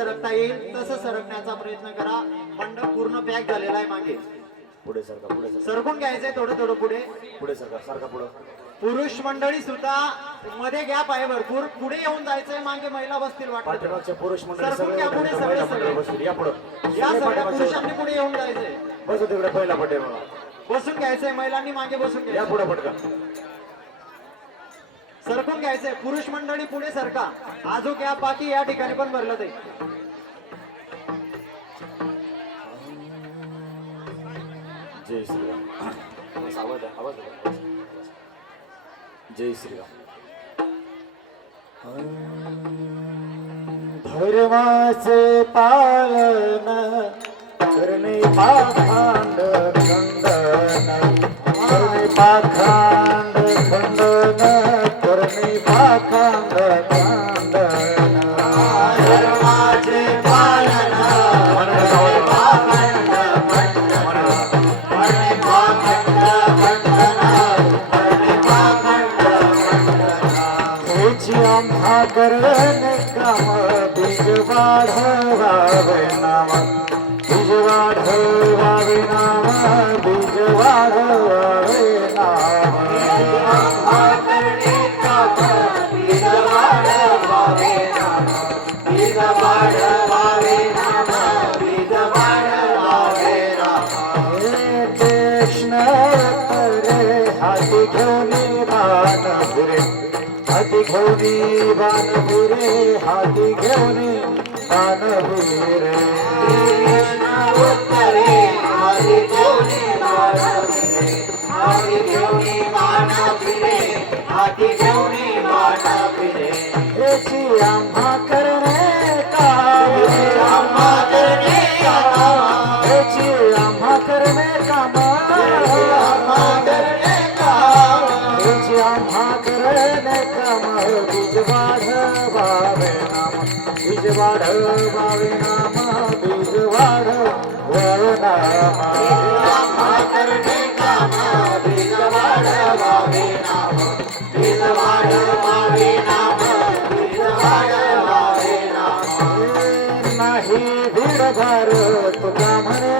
सरकता येईल तसं सरकण्याचा प्रयत्न करा. मंडप पूर्ण पॅक झालेला आहे मागे. पुढे सरका पुढे सरका. सरकून घ्यायचंय थोडं थोडं पुढे. पुढे सरका सारखा पुढं. पुरुष मंडळी सुद्धा मध्ये गॅप आहे भरपूर. पुढे येऊन जायचंय मागे महिला बसतील वाटत. पाठीमागचे पुरुष मंडळी सरकून सगळे घ्या पुढे सगळे महिला सगळे. मंडळी बसतील. या पुढं. या सगळे सगळ्या पाठीमागचे पुरुषांनी पुढे येऊन जायचंय. बसू तिकडे पहिला बसून घ्यायचंय महिलांनी मागे बसून या घ्यायचं पुढे पटकन. सरकून घ्यायचंय. पुरुष मंडळी पुढे सरका. आजो गॅप बाकी या ठिकाणी पण भरलं ते. जय श्रीराम. जय श्रीराम. धर्माचे पालन करणे पाखांड खंडन करणे पाखांड खंडन. करणे पाखांड काम बीज वाढवावे नाम बीज वाढवावे बीज वाढवावे नाम घेऊनी बानपुरे हाती घेऊनी बानपुरे उत्तरे हाती घेऊनी बानपुरे हाती घेऊनी बानपुरे हाती घेऊनी बानपुरे याची आम्हा करणे काम. करणे काम आम्हा करणे काम. बीज वाढवावे नाम. बीज वाढवावे नाम बीज नाम. करणे काम बीज वाढवावे नाम. बीज वाढवावे नाम बीज वाढवावे नाम नाही भीड भर तुका म्हणे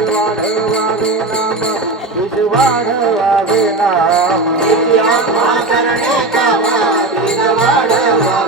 वाढवा वे नाम। वीज नाम। करणे कामा वीज वाढवा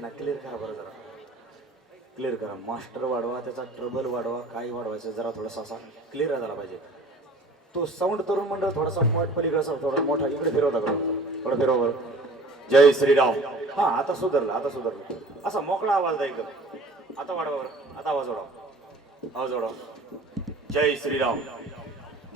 ना क्लिअर करा बरं जरा. क्लिअर करा. मास्टर वाढवा त्याचा ट्रबल वाढवा काय वाढवायचं जरा थोडासा असा क्लिअर झाला पाहिजे. तो साऊंड तरुण मंडळ थोडासा पॉट पलीकडचा थोडा मोठा इकडे फिरवता बरोबर थोडं फिरव बरं. जय श्रीराम. हां आता सुधारलं आता सुधारलं. असा मोकळा आवाज द्या एकदम. आता वाढवा बरं. आता आवाज वाढवा आवाज वाढवा जय श्रीराम.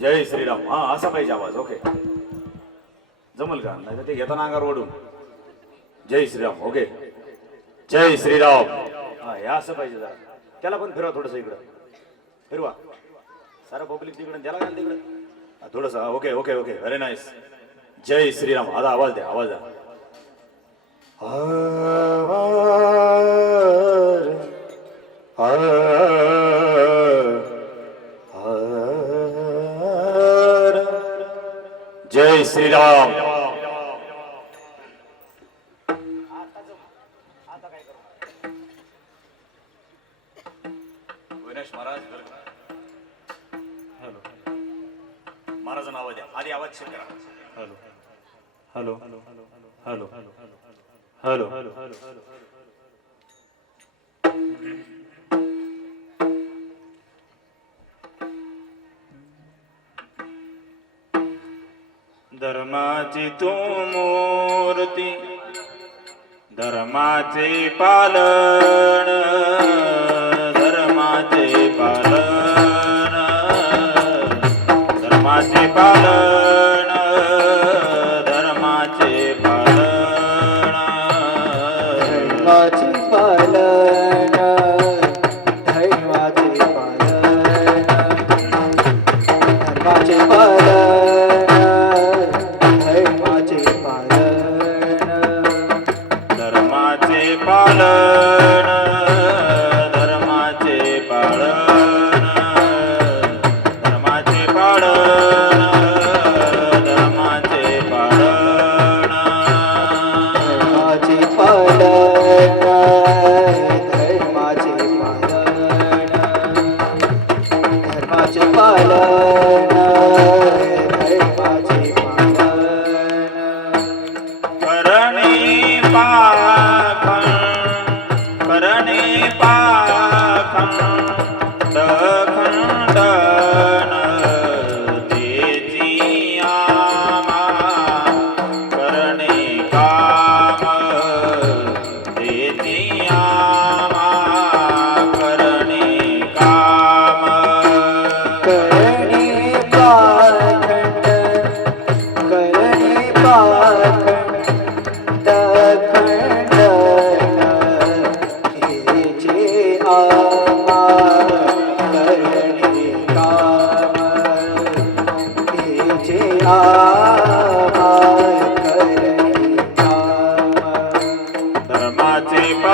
जय श्रीराम. हां असा पाहिजे आवाज. ओके जमल का? नाही तर ते घेताना अंगावर ओढून. जय श्रीराम. ओके जय श्रीराम. हा हे असं पाहिजे जरा. त्याला पण फिरवा थोडस इकडं. फिरवा. सारा पब्लिक तिकडे त्याला काय तिकडे. थोडस okay okay okay very nice जय श्रीराम. आता आवाज द्या आवाज द्या. जय श्रीराम. હલો હલો ધર્માચી તું મૂર્તિ ધર્માચી પાલણ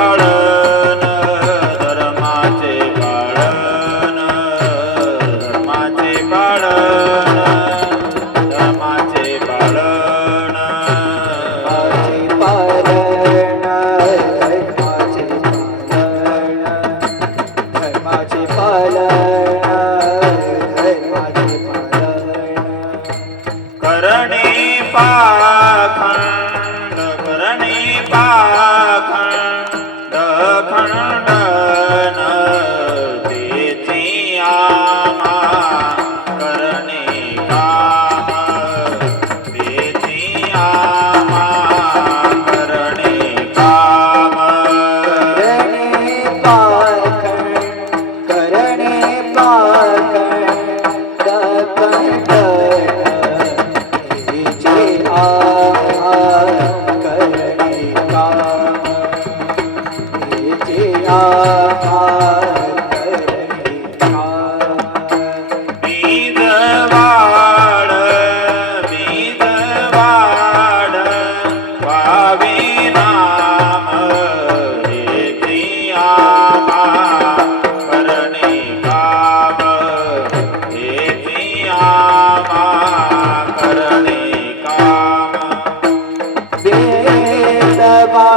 पाळन धर्माचे पाळन धर्माचे पाळन धर्माचे पाळन धर्माचे पालन धर्माचे पालन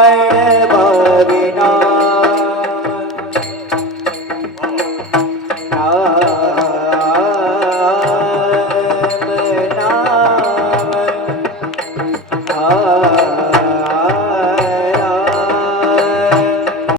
যায়